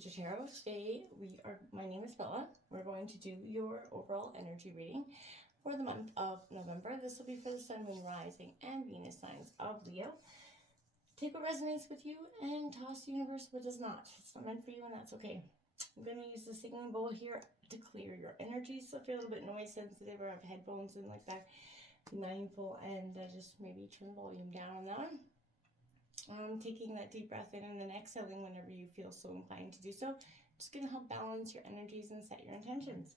Future Tarot. Today my name is Bella. We're going to do your overall energy reading for the month of November. This will be for the Sun, Moon, Rising, and Venus signs of Leo. Take what resonates with you and toss the universe what does not. It's not meant for you, and that's okay. I'm going to use the singing bowl here to clear your energy. So if you're a little bit noise sensitive or have headphones in like that, be mindful and just maybe turn the volume down on that one. Taking that deep breath in and then exhaling whenever you feel so inclined to do so. Just going to help balance your energies and set your intentions.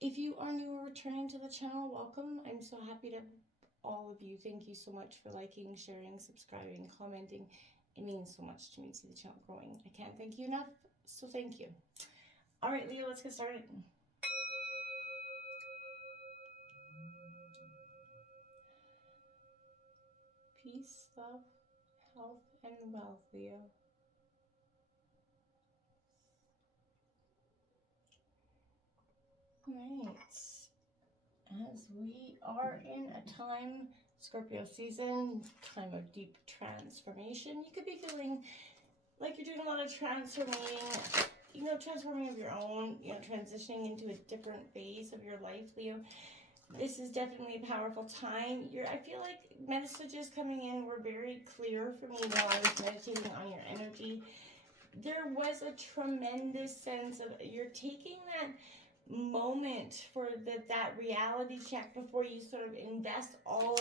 If you are new or returning to the channel, welcome. I'm so happy to have all of you. Thank you so much for liking, sharing, subscribing, commenting. It means so much to me to see the channel growing. I can't thank you enough, so thank you. All right, Leo, let's get started. Peace, love, health, and wealth, Leo. Right. As we are in a time, Scorpio season, time of deep transformation, you could be feeling like you're doing a lot of transforming of your own, transitioning into a different phase of your life, Leo. This is definitely a powerful time. I feel like messages coming in were very clear for me while I was meditating on your energy. There was a tremendous sense of you're taking that moment for that reality check before you sort of invest all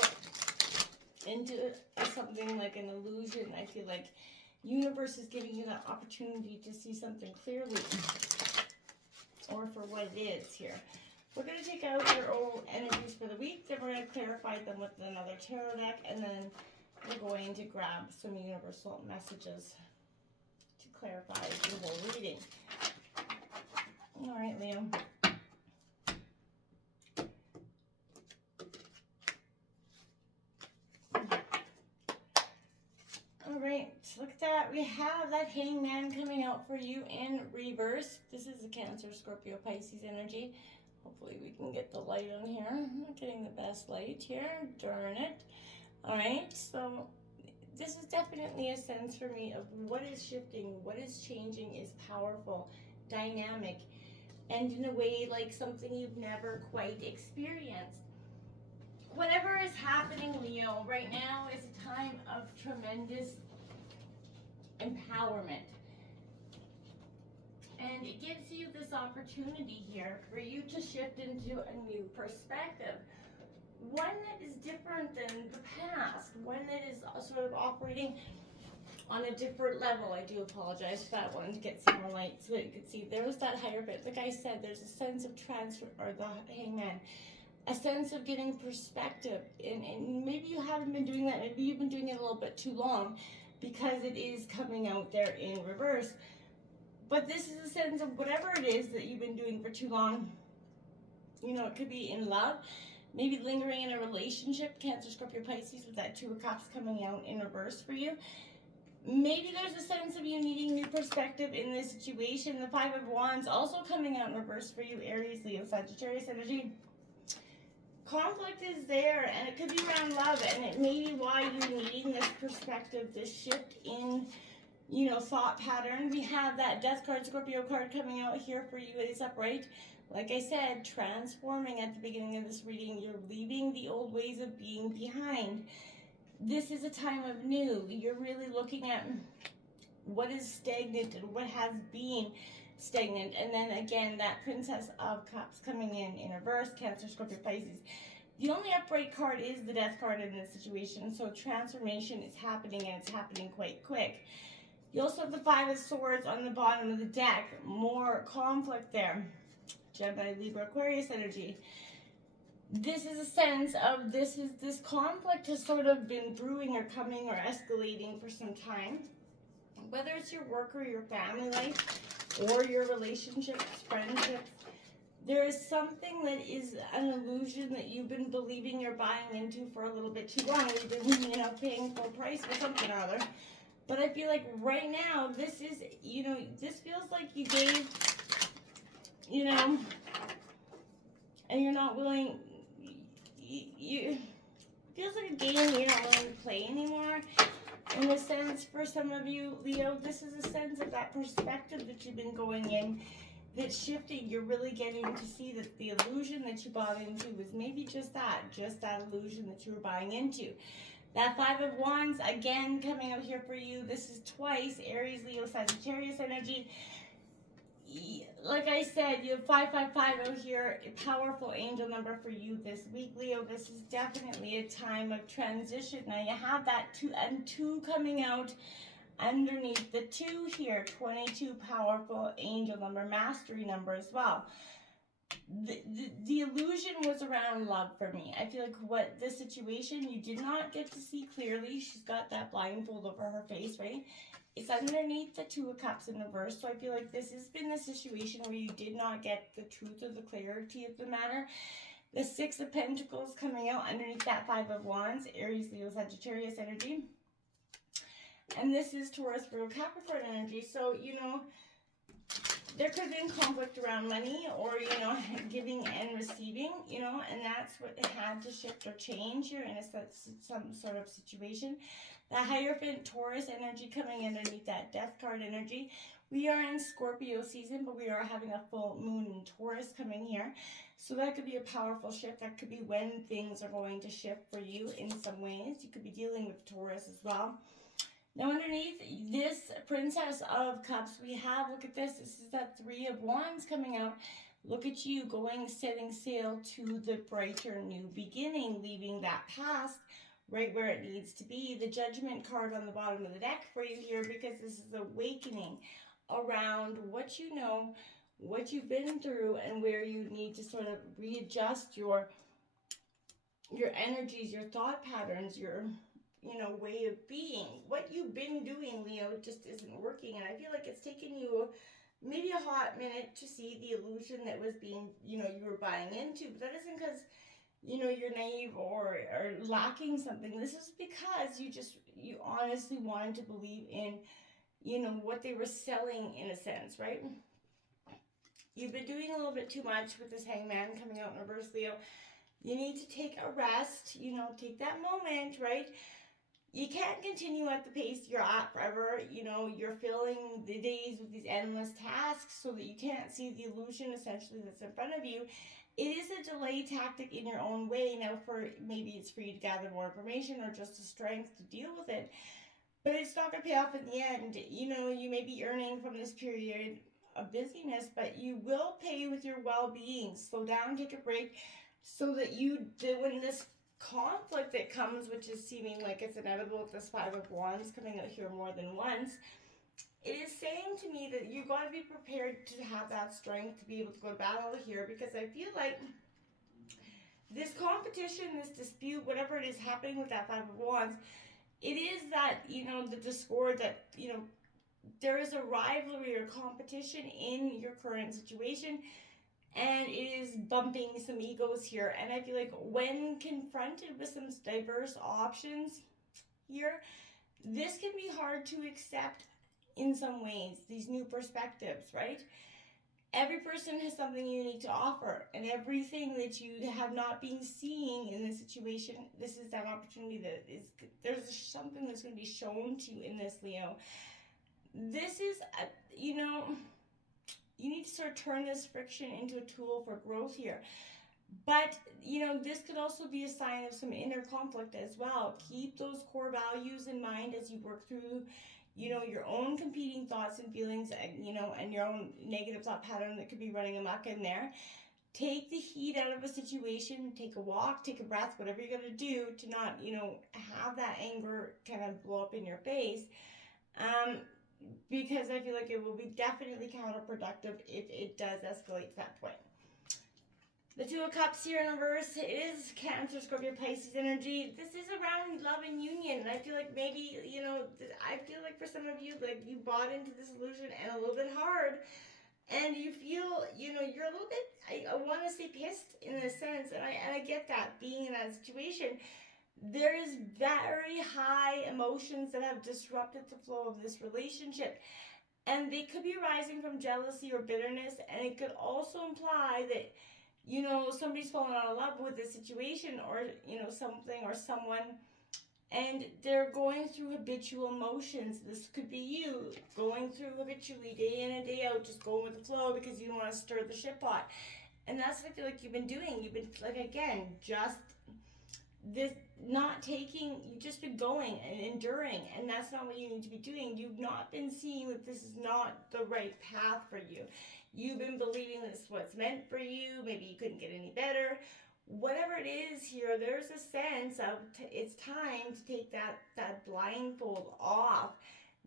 into something like an illusion. I feel like universe is giving you that opportunity to see something clearly or for what it is here. We're going to take out your old energies for the week, then we're going to clarify them with another tarot deck, and then we're going to grab some universal messages to clarify the whole reading. All right, Leo. All right, look at that. We have that Hangman coming out for you in reverse. This is a Cancer, Scorpio, Pisces energy. Hopefully we can get the light on here. I'm not getting the best light here. Darn it. All right, so this is definitely a sense for me of what is shifting, what is changing is powerful, dynamic, and in a way like something you've never quite experienced. Whatever is happening, Leo, right now is a time of tremendous empowerment. And it gives you this opportunity here for you to shift into a new perspective. One that is different than the past. One that is sort of operating on a different level. I do apologize for that one, to get some more light so that you can see. There was that higher bit. Like I said, there's a sense of transfer, or the Hangman. A sense of getting perspective. And maybe you haven't been doing that. Maybe you've been doing it a little bit too long because it is coming out there in reverse. But this is a sense of whatever it is that you've been doing for too long. It could be in love, maybe lingering in a relationship, Cancer, Scorpio, Pisces, with that Two of Cups coming out in reverse for you. Maybe there's a sense of you needing new perspective in this situation. The Five of Wands also coming out in reverse for you, Aries, Leo, Sagittarius energy. Conflict is there, and it could be around love, and it may be why you're needing this perspective, this shift in thought pattern. We have that Death card, Scorpio card coming out here for you. It is upright. Like I said, transforming at the beginning of this reading. You're leaving the old ways of being behind. This is a time of new. You're really looking at what is stagnant and what has been stagnant. And then again, that Princess of Cups coming in reverse, Cancer, Scorpio, Pisces. The only upright card is the Death card in this situation. So transformation is happening, and it's happening quite quick. You also have the Five of Swords on the bottom of the deck. More conflict there. Gemini, Libra, Aquarius energy. This is a sense of this conflict has sort of been brewing or coming or escalating for some time. Whether it's your work or your family life or your relationships, friendships, there is something that is an illusion that you've been believing you're buying into for a little bit too long. You've been, paying full price for something or other. But I feel like right now, this is, this feels like you gave, and you're not willing, it feels like a game you're not willing to play anymore. In a sense, for some of you, Leo, this is a sense of that perspective that you've been going in that's shifting. You're really getting to see that the illusion that you bought into was maybe just that illusion that you were buying into. That Five of Wands, again, coming out here for you. This is twice Aries, Leo, Sagittarius energy. Like I said, you have 555 out here, a powerful angel number for you this week, Leo. This is definitely a time of transition. Now you have that 2 and 2 coming out underneath the 2 here. 22, powerful angel number, mastery number as well. The illusion was around love for me. I feel like what this situation you did not get to see clearly. She's got that blindfold over her face, right? It's underneath the 2 of Cups in reverse. So I feel like this has been the situation where you did not get the truth or the clarity of the matter. The 6 of Pentacles coming out underneath that 5 of Wands, Aries, Leo, Sagittarius energy. And this is Taurus, Virgo, Capricorn energy. So, you know, there could have been conflict around money or, you know, giving and receiving, you know, and that's what had to shift or change here in some sort of situation. The Hierophant Taurus energy coming underneath that Death card energy. We are in Scorpio season, but we are having a full moon in Taurus coming here. So that could be a powerful shift. That could be when things are going to shift for you in some ways. You could be dealing with Taurus as well. Now underneath this Princess of Cups, we have, look at this, this is that 3 of Wands coming out. Look at you going, setting sail to the brighter new beginning, leaving that past right where it needs to be. The Judgment card on the bottom of the deck for you here, because this is awakening around what you know, what you've been through, and where you need to sort of readjust your energies, your thought patterns, your way of being. What you've been doing, Leo, just isn't working, and I feel like it's taken you maybe a hot minute to see the illusion that was being, you were buying into. But that isn't because, you're naive or lacking something. This is because you honestly wanted to believe in, what they were selling in a sense, right? You've been doing a little bit too much with this Hangman coming out in reverse, Leo. You need to take a rest, take that moment, right? You can't continue at the pace you're at forever. You're filling the days with these endless tasks so that you can't see the illusion essentially that's in front of you. It is a delay tactic in your own way. Now, maybe it's for you to gather more information or just the strength to deal with it. But it's not going to pay off in the end. You may be earning from this period of busyness, but you will pay with your well-being. Slow down, take a break, so that when this conflict that comes, which is seeming like it's inevitable with this 5 of Wands coming out here more than once, it is saying to me that you've got to be prepared to have that strength to be able to go to battle here, because I feel like this competition, this dispute, whatever it is happening with that 5 of Wands, it is that, the discord that, there is a rivalry or competition in your current situation, and it is bumping some egos here. And I feel like when confronted with some diverse options here, this can be hard to accept in some ways, these new perspectives, right? Every person has something unique to offer, and everything that you have not been seeing in this situation, this is that opportunity there's something that's going to be shown to you in this, Leo. This is, you need to sort of turn this friction into a tool for growth here. But, this could also be a sign of some inner conflict as well. Keep those core values in mind as you work through, your own competing thoughts and feelings, and your own negative thought pattern that could be running amok in there. Take the heat out of a situation, take a walk, take a breath, whatever you're going to do to not, have that anger kind of blow up in your face. Because I feel like it will be definitely counterproductive if it does escalate to that point. The 2 of Cups here in reverse is Cancer, Scorpio, Pisces energy. This is around love and union. And I feel like maybe, I feel like for some of you, like you bought into this illusion and a little bit hard. And you feel, you're a little bit, I want to say pissed in a sense. And I get that, being in that situation. There is very high emotions that have disrupted the flow of this relationship. And they could be rising from jealousy or bitterness. And it could also imply that, somebody's fallen out of love with the situation, or, something or someone And they're going through habitual motions. This could be you going through habitually day in and day out, just going with the flow because you don't want to stir the shit pot. And that's what I feel like you've been doing. You've been, like, again, just this not taking, you've just been going and enduring, and that's not what you need to be doing. You've not been seeing that this is not the right path for you. You've been believing this is what's meant for you. Maybe you couldn't get any better. Whatever it is here, there's a sense of it's time to take that blindfold off.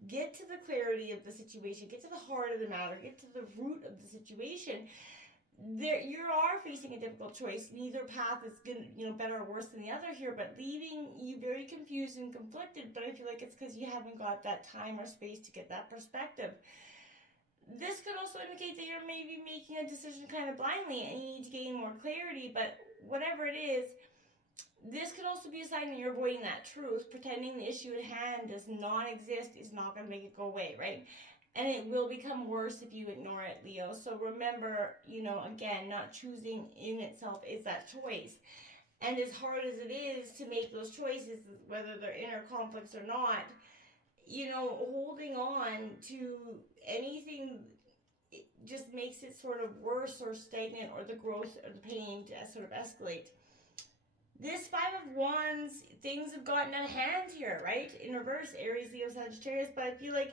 Get to the clarity of the situation. Get to the heart of the matter. Get to the root of the situation. You are facing a difficult choice. Neither path is good, better or worse than the other here, but leaving you very confused and conflicted. But I feel like it's because you haven't got that time or space to get that perspective. This could also indicate that you're maybe making a decision kind of blindly and you need to gain more clarity. But whatever it is, this could also be a sign that you're avoiding that truth. Pretending the issue at hand does not exist is not going to make it go away, right? And it will become worse if you ignore it, Leo. So remember, again, not choosing in itself is that choice. And as hard as it is to make those choices, whether they're inner conflicts or not, holding on to anything, it just makes it sort of worse or stagnant, or the growth or the pain to sort of escalate. This Five of Wands, things have gotten out of hand here, right? In reverse, Aries, Leo, Sagittarius, but I feel like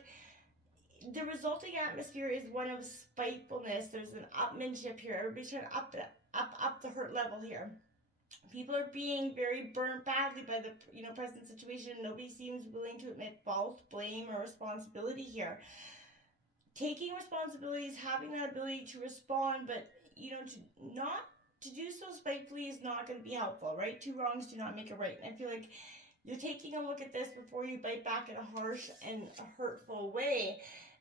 the resulting atmosphere is one of spitefulness. There's an upmanship here. Everybody's trying to up the hurt level here. People are being very burnt badly by the present situation. Nobody seems willing to admit fault, blame, or responsibility here. Taking responsibility is having that ability to respond, but to do so spitefully is not going to be helpful, right? Two wrongs do not make a right. And I feel like you're taking a look at this before you bite back in a harsh and a hurtful way.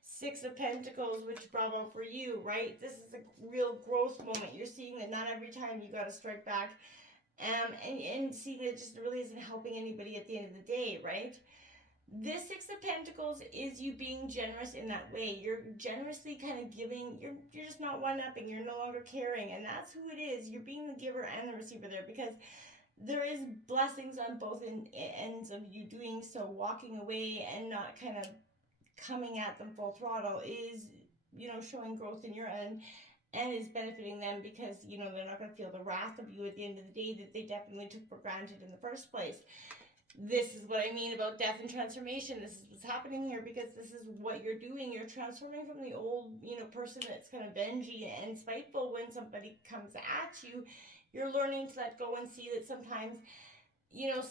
Six of Pentacles, which bravo for you, right? This is a real growth moment. You're seeing that not every time you got to strike back. And seeing that it just really isn't helping anybody at the end of the day, right? This Six of Pentacles is you being generous in that way. You're generously kind of giving. You're just not one-upping. You're no longer caring. And that's who it is. You're being the giver and the receiver there, because there is blessings on both ends of you doing so. Walking away and not kind of coming at them full throttle is, showing growth in your end. And is benefiting them because, they're not going to feel the wrath of you at the end of the day that they definitely took for granted in the first place. This is what I mean about death and transformation. This is what's happening here, because this is what you're doing. You're transforming from the old, person that's kind of vengeful and spiteful when somebody comes at you. You're learning to let go and see that sometimes,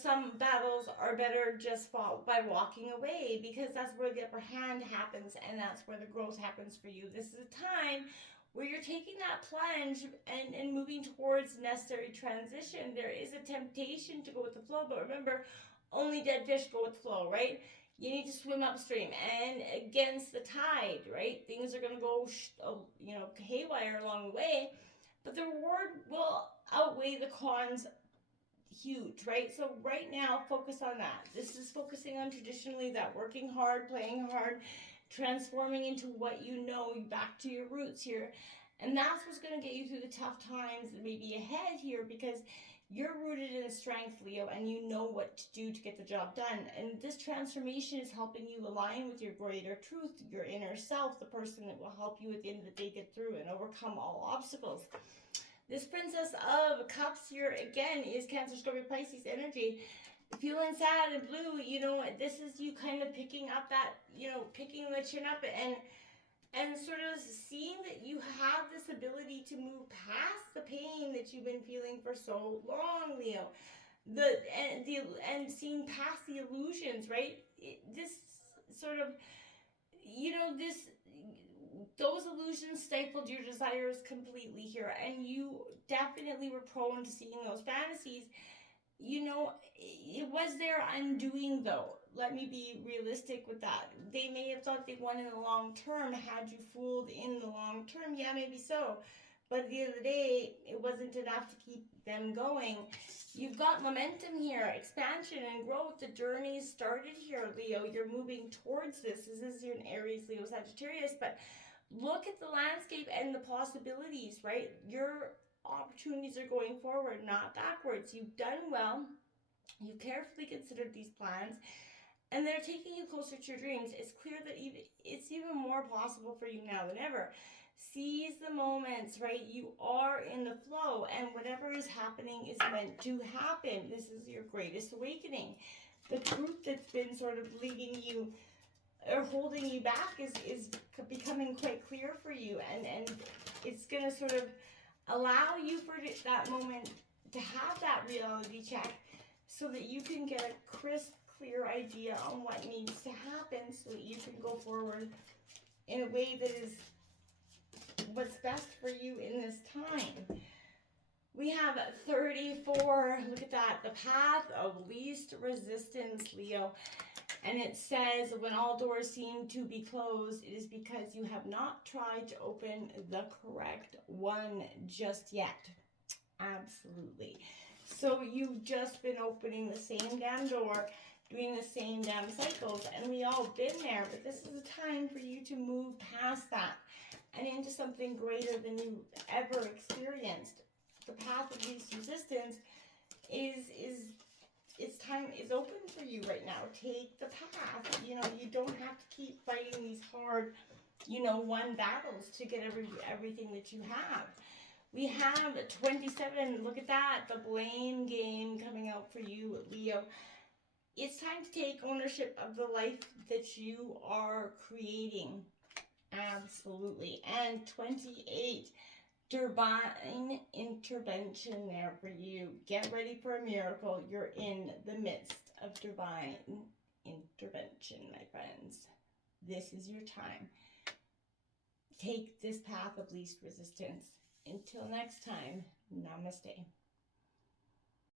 some battles are better just fought by walking away, because that's where the upper hand happens and that's where the growth happens for you. This is a time where you're taking that plunge and moving towards necessary transition. There is a temptation to go with the flow, but remember, only dead fish go with the flow, right? You need to swim upstream and against the tide, right? Things are going to go, haywire along the way, but the reward will outweigh the cons huge, right? So right now, focus on that. This is focusing on traditionally that working hard, playing hard, transforming into what back to your roots here. And that's what's going to get you through the tough times that may be ahead here, because you're rooted in strength, Leo, and you know what to do to get the job done. And this transformation is helping you align with your greater truth, your inner self, the person that will help you at the end of the day get through and overcome all obstacles. This Princess of Cups here, again, is Cancer, Scorpio, Pisces energy. Feeling sad and blue, this is you kind of picking up that, picking the chin up and sort of seeing that you have this ability to move past the pain that you've been feeling for so long, Leo. And seeing past the illusions, right? This sort of, those illusions stifled your desires completely here, and you definitely were prone to seeing those fantasies. It was their undoing, though. Let me be realistic with that. They may have thought they won in the long term. Had you fooled in the long term? Yeah, maybe so. But at the end of the day, it wasn't enough to keep them going. You've got momentum here, expansion and growth. The journey started here, Leo. You're moving towards this. This is your Aries, Leo, Sagittarius. But look at the landscape and the possibilities, right? Your opportunities are going forward, not backwards. You've done well. You carefully considered these plans, and they're taking you closer to your dreams. It's clear that it's even more possible for you now than ever. Seize the moments, right? You are in the flow, and whatever is happening is meant to happen. This is your greatest awakening. The truth that's been sort of leading you or holding you back is becoming quite clear for you, and it's going to sort of allow you for that moment to have that reality check so that you can get a crisp, clear idea on what needs to happen so that you can go forward in a way that is what's best for you in this time. We have 34, look at that, the path of least resistance, Leo. And it says, when all doors seem to be closed, it is because you have not tried to open the correct one just yet. Absolutely. So you've just been opening the same damn door, doing the same damn cycles, and we all been there, but this is a time for you to move past that and into something greater than you've ever experienced. The path of least resistance is open for you right now. Take the path. You know, you don't have to keep fighting these hard, won battles to get everything that you have. We have 27. Look at that. The blame game coming out for you, Leo. It's time to take ownership of the life that you are creating. Absolutely. And 28. Divine intervention there for you. Get ready for a miracle. You're in the midst of divine intervention, my friends. This is your time. Take this path of least resistance. Until next time, namaste.